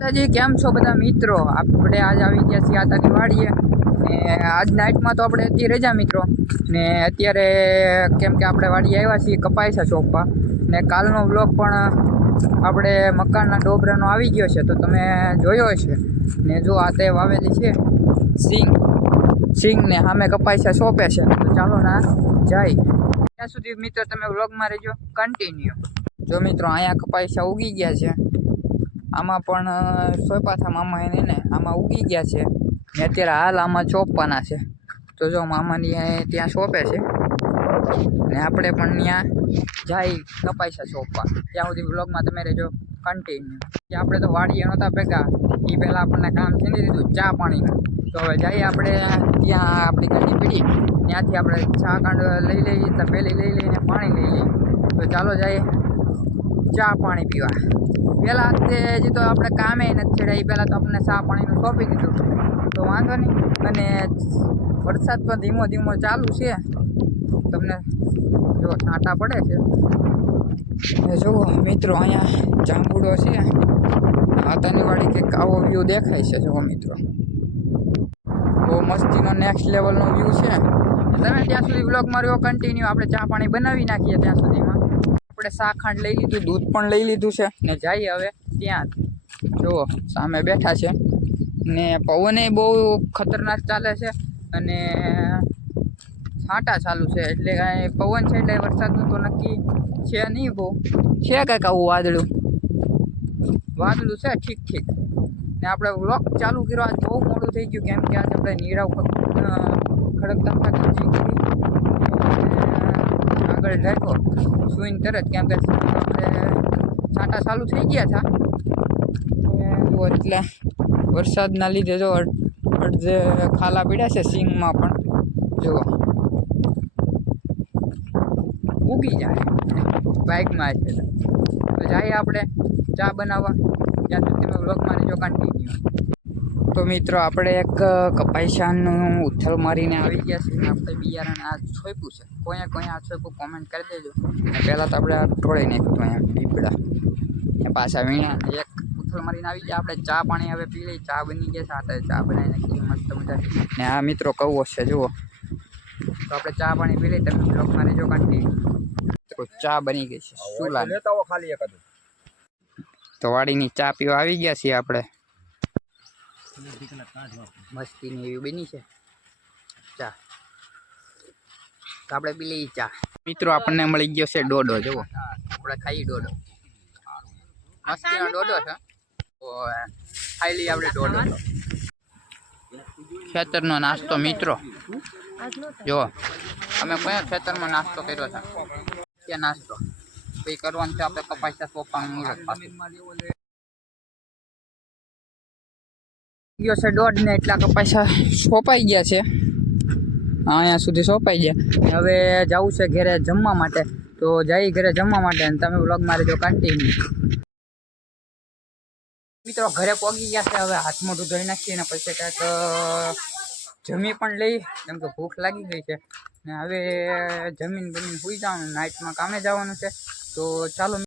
માતાજી કેમ છો બધા મિત્રો? આપણે આજ આવી ગયા છીએ આતાની વાડીએ. ને આજ નાઇટમાં તો આપણે અત્યારે રજા મિત્રો. ને અત્યારે કેમ કે આપણે વાડીએ આવ્યા છીએ કપાય છે ચોપા ને કાલનો બ્લોગ પણ આપણે મકાનના ડોબરાનો આવી ગયો છે, તો તમે જોયો હશે. ને જો આ તે વાવેલી છે સિંગ. સિંગ ને સામે કપાય છે સોંપે છે. તો ચાલો ના જાય. ત્યાં સુધી મિત્રો તમે વ્લોગમાં રહેજો. કન્ટિન્યુ જો મિત્રો, અહીંયા કપાયસા ઉગી ગયા છે. આમાં પણ સોયપાથા મામા એને ને આમાં ઉગી ગયા છે. ને અત્યારે હાલ આમાં ચોપવાના છે. તો જો મામાની ત્યાં સોંપે છે. ને આપણે પણ ત્યાં જાય કપાયસા સોંપવા. ત્યાં સુધી બ્લોગમાં તમે રહેજો કન્ટિન્યુ કે આપણે તો વાડીએ નહોતા ભેગા. એ પહેલાં આપણને કામ થઈ દીધું, ચા પાણીનું. તો હવે જઈએ આપણે ત્યાં આપણી ગાડી પીડી ત્યાંથી આપણે ચા કાંડ લઈ લઈએ તો પહેલી લઈ લઈને પાણી લઈ લઈએ. તો ચાલો જઈએ. ચા પાણી પીવા. પહેલાં તે હજી તો આપણે કામે નથી છેડ્યા એ પહેલાં તો આપણને ચા પાણીનું સોંપી દીધું. તો વાંધો નહીં. અને વરસાદ પણ ધીમો ધીમો ચાલુ છે. તમને જો છાંટા પડે છે. જુઓ મિત્રો, અહીંયા જાંબુડો છે. માતાની વાડી કંઈક આવો વ્યૂ દેખાય છે, જુઓ મિત્રો. બહુ મસ્તીનો નેક્સ્ટ લેવલનો વ્યૂ છે. તમે ત્યાં સુધી બ્લોગ માર્યો કન્ટિન્યુ આપણે ચા પાણી બનાવી નાખીએ ત્યાં સુધીમાં. આપણે શાખાંડ લઈ લીધું, દૂધ પણ લઈ લીધું છે. ને જઈએ હવે ત્યાં. જુઓ, સામે બેઠા છે. ને પવને બહુ ખતરનાક ચાલે છે અને છાંટા ચાલુ છે. એટલે કાંઈ પવન છે એટલે વરસાદનું તો નક્કી છે નહીં બહુ. છે કાંઈક આવું વાદળું? વાદળું છે, ઠીક ઠીક. ને આપણે વ્લોગ ચાલુ કર્યો. આજ બહુ મોડું થઈ ગયું કેમ કે આજે આપણે નીરાવ ખડકતા થાકી જઈ આગળ રાખ્યો સુઈને તરત કેમ કે છાંટા ચાલુ થઈ ગયા હતા. એટલે વરસાદના લીધે જો અડ- અડધે ખાલા પીડ્યા છે સિંગમાં પણ. જુઓ ઉગી જાય. બાઇકમાં છે તો જઈએ આપણે ચા બનાવવા. ત્યાં સુધી તમે વ્લોગમાં રહેજો કન્ટિન્યુ તો મિત્રો આપણે એક કપાઈશાનનું ઉથલ મારીને આવી ગયા છીએ. આપણે બિયારણ આ છોપ્યું છે. કોઈ કોઈ આ છોપ્યું કોમેન્ટ કરી દેજો. પહેલાં તો આપણે આ ટોળી નાખ્યું અહીંયા પીપળા. એ પાછા વીણા. એક ઉથલ મારીને આવી ગયા. આપણે ચા પાણી હવે પી લઈ ચા બની ગયા સાથે ચા બનાવી નાખી મસ્ત મજા ને આ મિત્રો કવો છે જુઓ. તો આપણે ચા પાણી પી લઈ તમે બ્લોગમાં રહેજો કન્ટિન્યુ તો ચા બની ગઈ છે. શું લાગે લેતા ખાલી એક હતું તો વાડીની ચા પીવા આવી ગયા છીએ આપણે. મસ્તીની એવી બની છે. ચા. તો આપણે પી લઈએ ચા. મિત્રો આપણને મળી ગયો છે ડોડો જુઓ. આપણે ખાઈ ડોડો. મસ્તીનો ડોડો છે તો ખાઈ લઈએ આપણે ડોડો. ખેતરનો નાસ્તો મિત્રો. જુઓ અમે કયા ખેતરમાં નાસ્તો કર્યો છે? કે નાસ્તો? કઈ કરવાનું છે આપણે કપાસિયા સોપાનું મુહૂર્ત પાછું ગયો છે દોઢ ને એટલા કપાસા સોંપાઈ ગયા છે. અહીંયા સુધી સોંપાઈ ગયા. હવે જવું છે ઘરે જમવા માટે. તો જઈ ઘરે જમવા માટે અને તમે બ્લોગ મારે જો કન્ટિન્યુ મિત્રો, ઘરે પહોંચી ગયા છે. હવે હાથ મોઢું ધોઈ નાખીએ ને પછી કાંઈક જમી પણ લઈ કેમ કે ભૂખ લાગી ગઈ છે. ને હવે જમીન બમીન સુઈ જવાનું નાઇટમાં કામે જવાનું છે. તો ચાલો